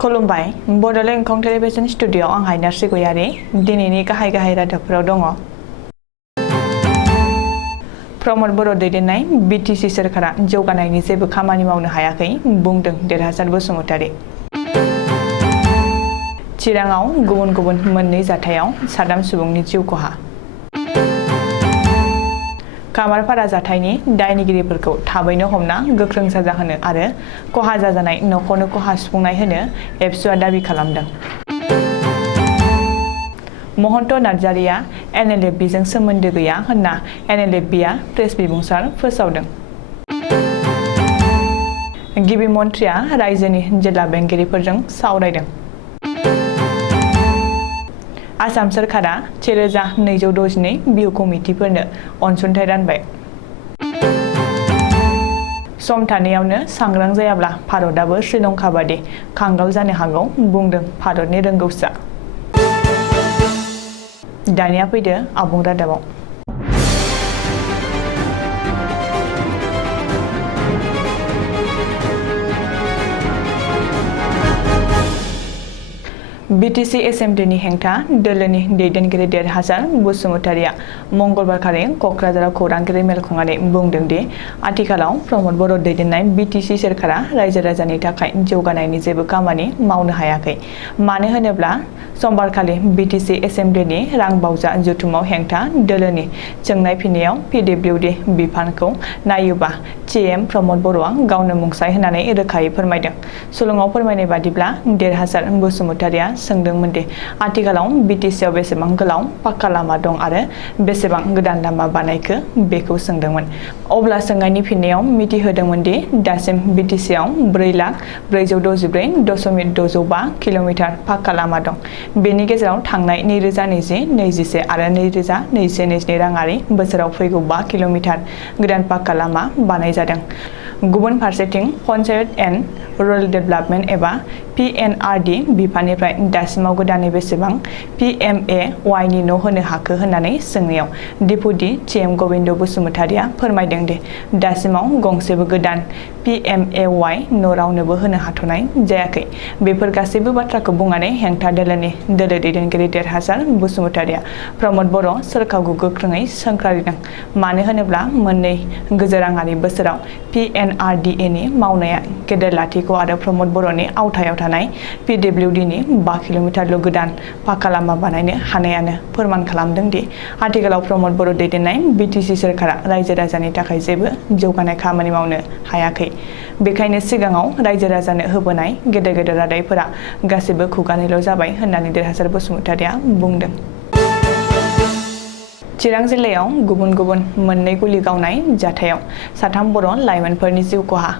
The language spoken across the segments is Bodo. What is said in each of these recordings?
खुलुमबाय बड'लेण्ड इंखं टेलिभिजन स्टुडिअ आं हायनार गयारि दिनैनि गाहाय रादाबफोराव दङ। प्रमद बर' दैदेननाय बिटिसि सोरखारा जौगानायनि जेबो खामानि मावनो हायाखै बुंदों देरहासार बसुमतारी। चिराङाव गुबुन गुबुन मोननै जाथायाव साथाम सुबुंनि जिउ खहा। कामारपारा जाथायनि दायनिगिरिफोरखौ थाबैनो हमना गोख्रों साजा होनो आरो खहा जाजानाय न'खरनो खहा सुफुंनाय होनो एबसुआ दाबि खालामदों। महन्त नार्जारिया एनएलएफबिजों सोमोन्दो गैया होनना एनएलएफबिआ प्रेस बिबुंसार फोसावदों। गिबि मन्थ्रिया रायजोनि जिल्ला बेंगिरिफोरजों सावरायदों। आसाम सोरखारा 3262 बिहु कमिटिफोरनो अनसुंथाइ रानबाय। सम थानायावनो सांग्रां जायाब्ला भारतआबो श्रीलंका बादि खांगाल जानो हागौ बुंदों भारतनि रोंगौसा। दानिया फैदो आबुं रादाबाव। बिटिसि एसेम्ब्लिनि हेंथा दोलोनि दैदेनगिरि देरहासार बसुमतारीया मंगलबारखालि क'क्राझाराव खौरांगिरि मेल खुंनानै बुंदों दि आथिखालाव प्रमद बर' दैदेननाय बिटिसि सोरखारा रायजो राजानि थाखाय जौगानायनि जेबो खामानि मावनो हायाखै। मानो होनोब्ला समबारखालि बिटिसि एसेम्ब्लिनि रां बावजा जथुमाव हेंथा दोलोनि सोंनाय फिननायाव पिडब्लिउडि बिफानखौ नायोबा सिएम प्रमद बर'आ गावनो मुंसाइ होनानै रोखायै फोरमायदों। सुलुङाव फोरमायनाय बादिब्ला देरहासार बसुमतारीया सोंदोंमोन दि आथिखालाव बिटिसिआव बेसेबां गोलाव पाक्का लामा दं आरो बेसेबां गोदान लामा बानायखो बेखौ सोंदोंमोन। अब्ला सोंनायनि फिननायाव मिथिहोदोंमोन दि दासिम बिटिसिआव 4,464.605 किल'मिटार पाक्का लामा दं। बेनि गेजेराव थांनाय 2020-21 आरो 2021-22 राङारि बोसोराव फैगौ 5 किल'मिटार गोदान पाक्का लामा बानाय जादों। गुबुन फारसेथिं पन्चायत एन्ड रुरेल डेभेलपमेन्ट एबा पिएनआरडि बिफाननिफ्राय दासिमाव गोदानै बेसेबां पिएमएवाइनि न' होनो हाखो होननानै सोंनायाव डिपुटि सिएम गबिन्द बसुमतारीया फोरमायदों दि दासिमाव गंसेबो गोदान पिएमएवाइ न' रावनोबो होनो हाथ'नाय जायाखै। बेफोर गासैबो बाथ्राखौ बुंनानै हेंथा दोलोनि दोलो दैदेनगिरि देरहासार बसुमतारीया प्रमद बर' सोरखारखौ गोख्रोङै सोंखारिदों। मानो होनोब्ला मोननै गोजोराङारि बोसोराव पिएनआरडिएनि मावनाया गेदेर लाथिख' आरो प्रमद बर'नि आवथायाव थानाय पिडब्लिउडिनि 5 किल'मिटारल' गोदान पाक्का लामा बानायनो हानायानो फोरमान खालामदों दि आथिखालाव प्रमद बर' दैदेननाय बिटिसि सोरखारा रायजो राजानि थाखाय जेबो जौगानाय खामानि मावनो हायाखै। बेखायनो सिगाङाव रायजो राजानो होबोनाय गेदेर गेदेर रादायफोरा गासैबो खुगानिल' जाबाय होननानै देरहासार बसुमतारीया बुंदों। चिरां जिल्लायाव गुबुन गुबुन मोननै गुलि गावनाय जाथायाव साथाम बर' लाइमोनफोरनि जिउ खहा।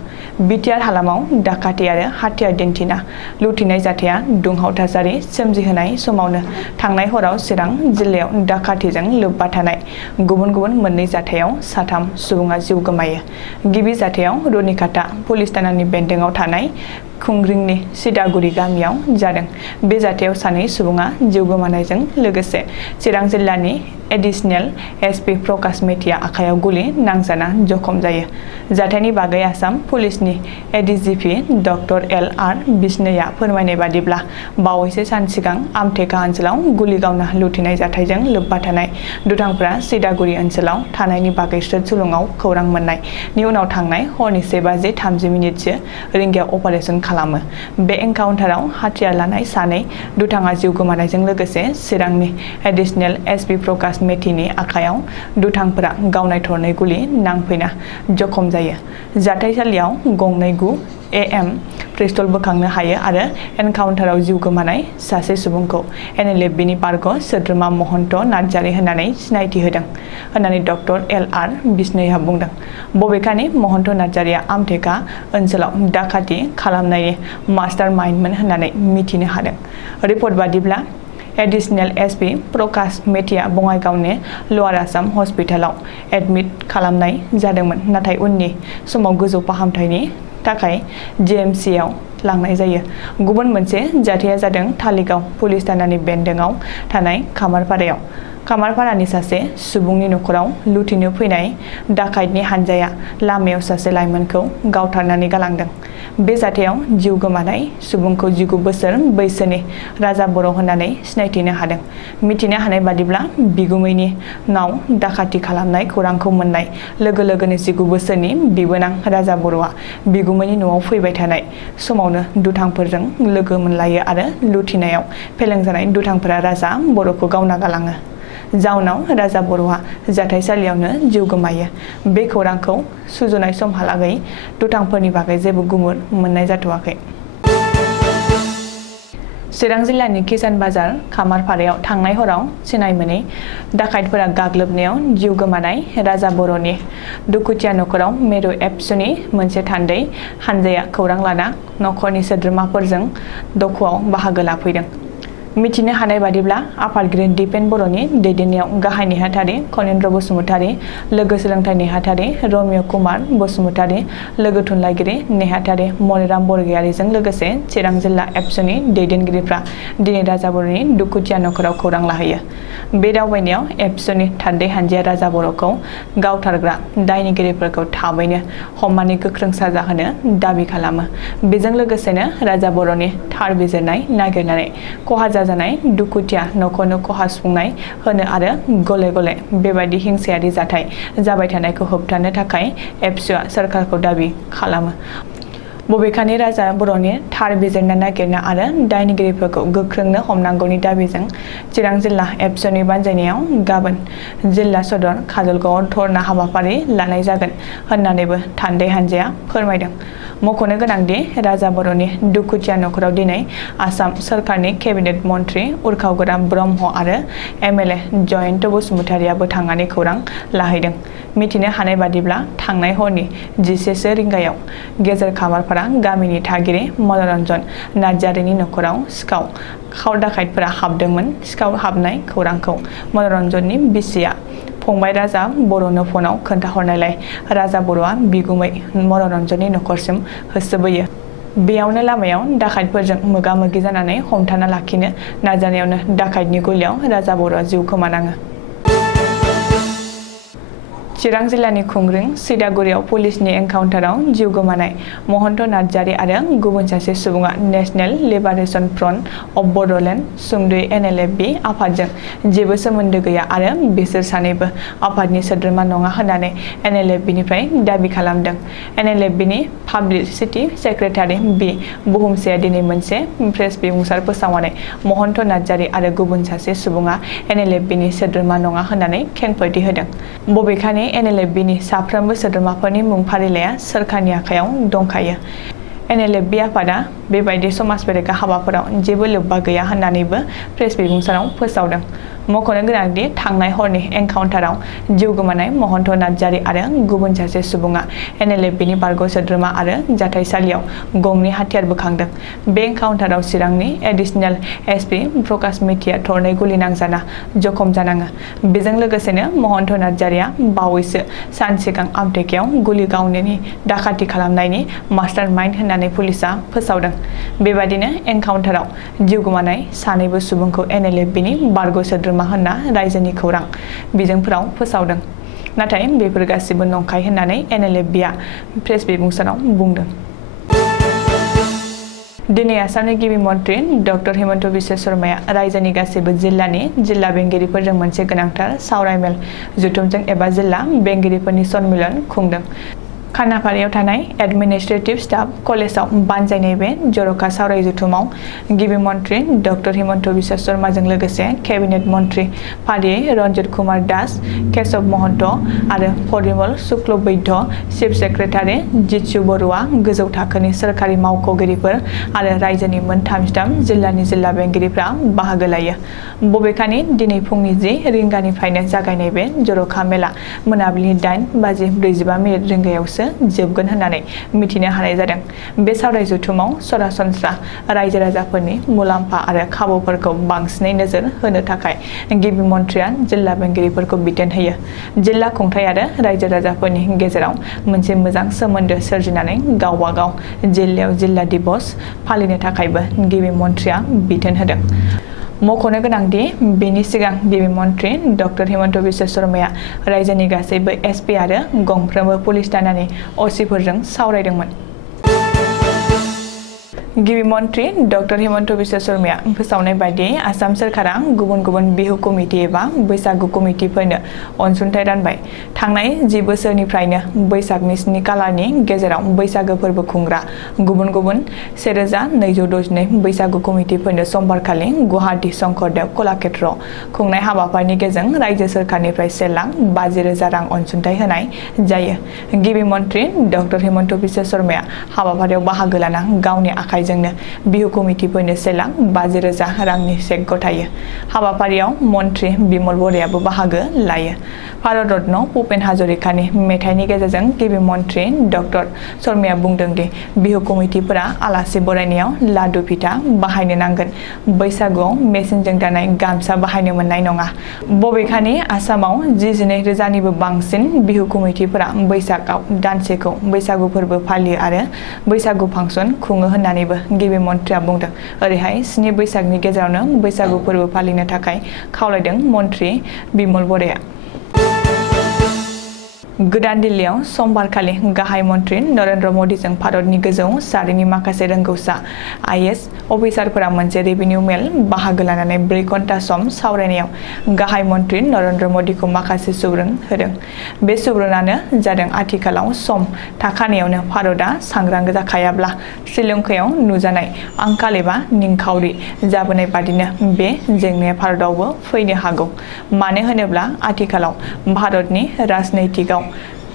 बिटिआर हालामाव डाकाति आरो हाथियार दिन्थिना लुथिनाय जाथाया दुंहाव थासारि सोमजिहोनाय समावनो थांनाय हराव चिरां जिल्लायाव डाकातिजों लोब्बा थानाय गुबुन गुबुन मोननै जाथायाव साथाम सुबुङा जिउ गोमायो। गिबि जाथायाव रुनिकाटा पुलिस थानानि बेन्दोङाव थानाय खुंग्रिंनि सिदागुरि गामियाव जादों। बे जाथायाव सानै सुबुङा जिउ गोमानायजों लोगोसे चिरां जिल्लानि एडिशनेल एसपि प्रकाश मेथिया आखायाव गुलि नांजाना जखम जायो। जाथायनि बागै आसाम पुलिसनि एडिजिपि डक्टर एल.आर. बिष्णोया फोरमायनाय बादिब्ला बावैसो सान सिगां आमटेका ओनसोलाव गुलि गावना लुथिनाय जाथायजों लोब्बा थानाय दुथांफोरा सिदागुरि ओनसोलाव थानायनि बागै स्रोद सुलुङाव खौरां मोननायनि उनाव थांनाय हरनि 1:30 रिंगायाव अपारेसन खालामो। बे एनकाउन्टाराव हाथियार लानाय सानै दुथाङा जिउ गोमानायजों लोगोसे चिरांनि एडिशनेल एसपि प्रकाश मेथिनि आखायाव दुथांफोरा गावनाय थरनै गुलि नांफैना जखम जायो। जाथायसालियाव गंनै 9 AM पिस्तल बोखांनो हायो आरो एनकाउन्टाराव जिउ गोमानाय सासे सुबुंखौ एनएलएफबिनि बारग' सोद्रोमा महन्त नार्जारि होननानै सिनायथि होदों होननानै डक्टर एल.आर. बिष्णोया बुंदों। बबेखानि महन्त नार्जारिया आमटेका ओनसोलाव डाकाति खालामनायनि मास्टार माइन्डमोन होननानै मिथिनो हादों। रिपर्ट बादिब्ला एडिशनेल एसपि प्रकाश मेथिया बङाइगावनि लवार आसाम हस्पिटालाव एडमिट खालामनाय जादोंमोन नाथाय उननि समाव गोजौ फाहामथायनि थाखाय जिएमसिआव लांनाय जायो। गुबुन मोनसे जाथाया जादों धालिगाव पुलिस थानानि बेन्दोङाव थानाय खामारपारायाव। खामारपारानि सासे सुबुंनि न'खराव लुथिनो फैनाय डाकाइतनि हानजाया लामायाव सासे लाइमोनखौ गावथारनानै गालांदों। बे जाथायाव जिउ गोमानाय सुबुंखौ 19 बोसोर बैसोनि राजा बर' होननानै सिनायथिनो हादों। मिथिनो हानाय बादिब्ला बिगुमैनि नाव डाकाति खालामनाय खौरांखौ मोननाय लोगो लोगोनो 19 बोसोरनि बिबोनां राजा बर'आ बिगुमैनि न'आव फैबाय थानाय समावनो दुथांफोरजों लोगो मोनलायो आरो लुथिनायाव फेलें जानाय दुथांफोरा राजा बर'खौ गावना गालाङो। जाउनाव राजा बर'आ जाथायसालियावनो जिउ गोमायो। बे खौरांखौ सुजुनाय समहालागै दुथांफोरनि बागै जेबो गुमुर मोननाय जाथ'वाखै। चिरां जिल्लानि किसान बाजार खामारपारायाव थांनाय हराव सिनाय मोनै डाकाइतफोरा गाग्लोबनायाव जिउ गोमानाय राजा बर'नि दुखुथिया न'खराव मेरु एबसुनि मोनसे थान्दै हानजाया खौरां लाना न'खरनि सोद्रोमाफोरजों दखुआव बाहागो लाफैदों। मिथिनो हानाय बादिब्ला आफादगिरि दिपेन बर'नि दैदेननायाव गाहाय नेहाथारि खनेन्द्र बसुमतारी, लोगो सोलोंथाइ नेहाथारि रमिय कुमार बसुमतारी, लोगो थुनलाइगिरि नेहाथारि मनिराम बरगयारीजों लोगोसे चिरां जिल्ला एबसुनि दैदेनगिरिफ्रा दिनै राजा बर'नि दुखुथिया न'खराव खौरां लाहैयो। बे दावबायनायाव एबसुनि थान्दै हानजाया राजा बर'खौ गावथारग्रा दायनिगिरिफोरखौ थाबैनो हमनानै गोख्रों साजा होनो दाबि खालामो। बेजों लोगोसेनो राजा बर'नि थार बिजिरनाय नागिरनानै खहा जाजानाय दुखुथिया न'खरनो खहा सुफुंनाय होनो आरो गले गले बेबायदि हिंसायारि जाथाय जाबाय थानायखौ होबथानो थाखाय एबसुआ सोरखारखौ दाबि खालामो। बबेखानि राजा बर'नि थार बिजिरना नागिरना आरो दायनिगिरिफोरखौ गोख्रोंनो हमनांगौनि दाबिजों चिरां जिल्ला एबसुनि बानजायनायाव गाबोन जिल्ला सदर काजलगावआव धरना हाबाफारि लानाय जागोन होननानैबो थान्दै हानजाया फोरमायदों। मख'नो गोनांदि राजा बर'नि दुखुथिया न'खराव दिनै आसाम सोरखारनि केबिनेट मन्त्रि उरखाव ब्रह्म आरो एमएलए जयन्त बसुमतारीयाबो थांनानै खौरां लाहैदों। मिथिनो हानाय बादिब्ला थांनाय हरनि 11 रिंगायाव गेजेर खामारपारा गामिनि थागिरि मनरन्जन नार्जारिनि न'खराव सिखाव डाकाइतफोरा हाबदोंमोन। सिखाव हाबनाय खौरांखौ मनरन्जननि बिसिया फंबाय राजा बर'नो फनाव खोन्थाहरनायलाय राजा बर'आ बिगुमै मनरन्जननि न'खरसिम होसोबोयो। बेयावनो लामायाव डाकाइतफोरजों मोगा मोगि जानानै हमथाना लाखिनो नाजानायावनो डाकाइतनि गुलियाव राजा बर'आ जिउ खोमानाङो। चिरां जिल्लानि खुंग्रिं सिदागुरियाव पुलिसनि एनकाउन्टाराव जिउ गोमानाय महन्त नार्जारी आरो गुबुन सासे सुबुङा national liberation front of Bodoland सुंद'यै एनएलएफबि आफादजों जेबो सोमोन्दो गैया आरो बिसोर सानैबो आफादनि सोद्रोमा नङा होननानै एनएलएफबिनिफ्राय दाबि खालामदों। एनएलएफबिनि पाब्लिसिटि सेक्रेटारि बि बुहुमसेया दिनै मोनसे प्रेस बिबुंसार फोसावनानै महन्त नार्जारी आरो गुबुन सासे सुबुङा एनएलएफबिनि सोद्रोमा नङा होननानै खेंफोरथि होदों। बबेखानि एनएलएफबिनि साफ्रोमबो सोद्रोमाफोरनि मुं फारिलाइया सोरखारनि आखायाव दंखायो। एनएलएफबि आफादा बेबायदि समाज बेरेखा हाबाफोराव जेबो लोब्बा गैया होननानैबो प्रेस बिबुंसाराव फोसावदों। मख'नो गोनांदि थांनाय हरनि एनकाउन्टाराव जिउ गोमानाय महन्त नार्जारी आरो गुबुन सासे सुबुङा एनएलएफबिनि बारग' सोद्रोमा आरो जाथायसालियाव गंनै हाथियार बोखांदों। बे एनकाउन्टाराव चिरांनि एडिशनेल एसपि प्रकाश मिथिया थरनै गुलि नांजाना जखम जानाङो। बेजों लोगोसेनो महन्त नार्जारीया बावैसो सान सिगां आमटेकायाव गुलि गावनायनि डाकाति खालामनायनि मास्टार माइन्ड होननानै पुलिसआ फोसावदों। बेबादिनो एनकाउन्टाराव जिउ गोमानाय सानैबो सुबुंखौ एनएलएफबिनि बारग' सोद्रोमा होनना रायजोनि खौरां बिजोंफोराव फोसावदों। नाथाय बेफोर गासिबो नंखाय होननानै एनएलएफबिआ प्रेस बिबुंसाराव बुंदों। दिनै आसामनि गिबि मन्त्रि डक्टर हिमन्त बिश्व शर्माया रायजोनि गासैबो जिल्लानि जिल्ला बेंगिरिफोरजों मोनसे गोनांथार सावरायमेल जथुमजों एबा जिल्ला बेंगिरिफोरनि सन्मिलन खुंदों। खानापारायाव थानाय एडमिनिस्ट्रेटिभ स्टाफ कलेजाव बानजायनाय बे जर'खा सावराय जथुमाव गिबि मन्त्रि डक्टर हिमन्त बिश्व शर्माजों लोगोसे केबिनेट मन्त्रि फारियै रन्जित कुमार दास, केशव महन्त आरो परिमल शुक्लबैद्य, चिफ सेक्रेटारि जितु बरुवा, गोजौ थाखोनि सोरखारि मावख'गिरिफोर आरो रायजोनि मोन 33 जिल्लानि जिल्ला बेंगिरिफ्रा बाहागो लायो। बबेखानि दिनै फुंनि 10 रिंगानिफ्रायनो जागायनाय बे जर'खा मेला मोनाबिलिनि 8:45 रिंगायावसो जोबगोन होननानै मिथिनो हानाय जादों। बे सावराय जथुमाव सरासनस्रा रायजो राजाफोरनि मुलाम्फा आरो खाबुफोरखौ बांसिनै नोजोर होनो थाखाय गिबि मन्थ्रिया जिल्ला बेंगिरिफोरखौ बिथोन होयो। जिल्ला खुंथाय आरो रायजो राजाफोरनि गेजेराव मोनसे मोजां सोमोन्दो सोरजिनानै गावबा गाव जिल्लायाव जिल्ला दिबस फालिनो थाखायबो गिबि मन्थ्रिया बिथोन होदों। मख'नो गोनांदि बेनि सिगां गिबि मन्थ्रि डक्टर हिमन्त बिश्व शर्माया रायजोनि गासैबो एसपि आरो गंफ्रोमबो पुलिस थानानि असिफोरजों सावरायदोंमोन। गिबि मन्थ्रि डक्टर हिमन्त बिश्व शर्माया फोसावनाय बायदियै आसाम सोरखारा गुबुन गुबुन बिहु कमिटि एबा बैसागु कमिटिफोरनो अनसुंथाइ रानबाय। थांनाय 10 बोसोरनिफ्रायनो बैसागनि 7 खालारनि गेजेराव बैसागो फोरबो खुंग्रा गुबुन गुबुन 1262 बैसागु कमिटिफोरनो समबारखालि गुवाहाटी शंकरदेव कलाक्षेत्रआव खुंनाय हाबाफारिनि गेजेरजों रायजो सोरखारनिफ्राय 1,50,000 रां अनसुंथाइ होनाय जायो। गिबि मन्थ्रि डक्टर हिमन्त बिश्व शर्माया हाबाफारियाव बाहागो लाना गावनि आखाइजोंनो बिहु कमिटिफोरनो 1,50,000 रांनि चेक गथायो। हाबाफारियाव मन्थ्रि बिमल बर'आबो बाहागो लायो। भारत रत्न भुपेन हाजरिकानि मेथाइनि गेजेरजों गिबि मन्थ्रि डक्टर शर्माया बुंदों दि बिहु कमिटिफोरा आलासि बरायनायाव लादु फिथा बाहायनो नांगोन, बैसागुआव मेसिनजों दानाय गामसा बाहायनो मोननाय नङा। बबेखानि आसामाव 12,000निबो बांसिन बिहु कमिटिफोरा बैसागआव दानसेखौ बैसागु फोरबो फालियो आरो बैसागु फांसन खुङो होननानैबो गिबि मन्थ्रिया बुंदों। ओरैहाय 7 बैसागनि गेजेरावनो बैसागु फोरबो फालिनो थाखाय खावलायदों मन्थ्रि बिमल बर'आ। गोदान दिल्लीयाव समबारखालि गाहाय मन्थ्रि नरेन्द्र मदिजों भारतनि गोजौ सारिनि माखासे रोंगौसा आईएएस अफिसारफोरा मोनसे रेभिनिउ मेल बाहागो लानानै 4 घन्टा सम सावरायनायाव गाहाय मन्थ्रि नरेन्द्र मदिखौ माखासे सुबुरुन होदों। बे सुबुरुनानो जादों आथिखालाव सम थाखानायावनो भारतआ सांग्रां जाखायाब्ला श्रीलंकायाव नुजानाय आंखाल एबा निखावरि जाबोनाय बादिनो बे जेंनाया भारतआवबो फैनो हागौ। मानो होनोब्ला आथिखालाव भारतनि राजनैतिकआव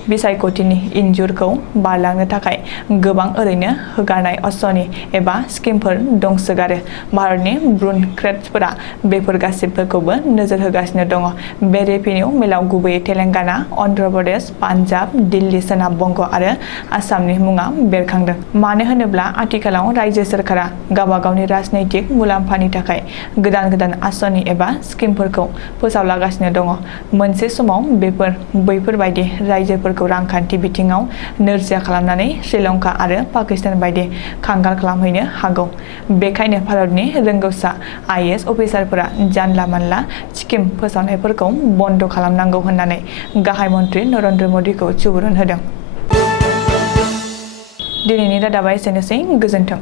बिसायख'थिनि इनजुरखौ बारलांनो थाखाय गोबां ओरैनो होगारनाय असनि एबा स्किमफोर दंसोगारो। भारतनि ब्युरोक्रेटफोरा बेफोर गासिबोखौबो नोजोर होगासिनो दङ। बे रेभिनिउ मेलाव गुबैयै तेलेंगाना, अन्ध्र प्रदेश, पान्जाब, दिल्ली, सोनाब बंग आरो आसामनि मुङा बेरखांदों। मानो होनोब्ला आथिखालाव रायजो सोरखारा गावबा गावनि राजनैतिक मुलाम्फानि थाखाय गोदान गोदान आसनि एबा स्किमफोरखौ फोसावलागासिनो दङ। मोनसे समाव बेफोर बैफोर बायदि रायजोफोरखौ रांखान्थि बिथिङाव नोरजिया खालामनानै श्रीलंका आरो पाकिस्तान बायदि खांगाल खालामहैनो हागौ। बेखायनो भारतनि रोंगौसा आईएएस अफिसारफोरा जानला मानला स्किम फोसावनायफोरखौ बन्द खालामनांगौ होननानै गाहाय मन्थ्रि नरेन्द्र मदिखौ सुबुरुन होदों। दिनैनि रादाबा एसेनोसै, गोजोन्थों।